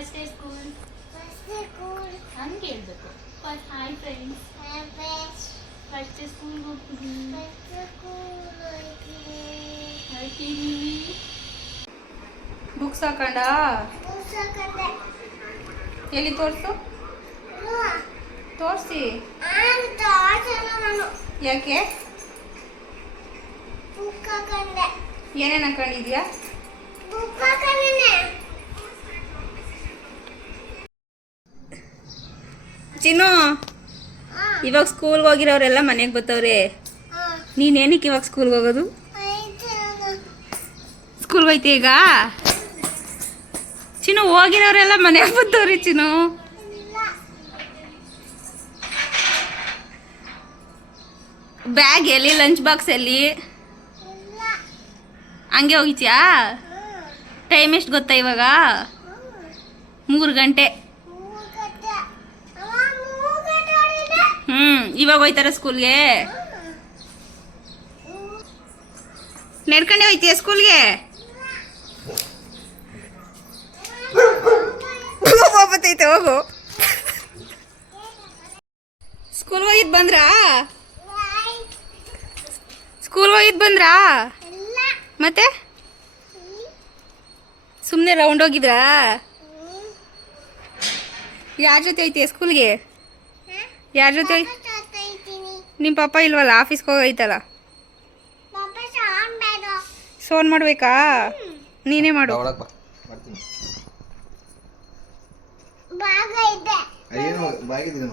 First day school ಹಂಗೆ ಹೇಳ್ಬೇಕು. First hi friends first day school ಹೋಗ್ತೀನಿ ಹೋಗ್ತೀನಿ ಬುಕ್ಸ್ ಹಾಕೊಂಡ? ಎಲ್ಲಿ ತೋರಿಸು? ತೋರಿಸಿ. ಯಾಕೆ? ಬುಕ್ ಹಾಕೊಂಡೆ. ಏನೇನು ಹಾಕೊಂಡಿದ್ಯಾ? ಚಿನ್ನು, ಇವಾಗ ಸ್ಕೂಲ್ಗೆ ಹೋಗಿರೋರೆಲ್ಲ ಮನೆಗೆ ಬರ್ತವ್ರೆ ನೀನೇನಕ್ಕೆ ಇವಾಗ ಸ್ಕೂಲ್ಗೆ ಹೋಗೋದು? ಸ್ಕೂಲ್ಗೆ ಹೋಯ್ತಿ ಈಗ? ಚಿನ್ನು, ಹೋಗಿರೋರೆಲ್ಲ ಮನೆಗೆ ಬರ್ತವ್ರಿ ಚಿನ್ನು. ಬ್ಯಾಗ್ ಎಲ್ಲಿ? ಲಂಚ್ ಬಾಕ್ಸ್ ಎಲ್ಲಿ? ಹಂಗೆ ಹೋಗಿತ್ಯಾ ಟೈಮ್ ಎಷ್ಟು ಗೊತ್ತಾ ಇವಾಗ? ಮೂರು ಗಂಟೆ. ಹ್ಞೂ ಇವಾಗ ಹೋಯ್ತಾರ ಸ್ಕೂಲ್ಗೆ? ನಡ್ಕೊಂಡೆ ಹೋಯ್ತೀಯ ಸ್ಕೂಲ್ಗೆ? ಬತ್ತೈತೆ ಹೋಗು. ಸ್ಕೂಲ್ ಹೋಗಿದ್ ಬಂದ್ರಾ? ಸ್ಕೂಲ್ ಹೋಗಿದ್ ಬಂದ್ರಾ? ಮತ್ತೆ? ಸುಮ್ಮನೆ ರೌಂಡ್ ಹೋಗಿದ್ರಾ? ಯಾರ ಜೊತೆ ಐತಿ ಸ್ಕೂಲ್ಗೆ? ಯಾರ ಜೊತೆ? ನಿಮ್ಮ ಪಾಪ ಇಲ್ವಲ್ಲ? ಆಫೀಸ್ಗೆ ಹೋಗೈತಲ್ಲ? ಸೋನ್ ಮಾಡಬೇಕಾ? ನೀನೇ ಮಾಡು. ಒಳಗೆ ಬಾ. ಮಾಡ್ತೀನಿ ಏನು ಬಾಗಿದ್ದೀನಿ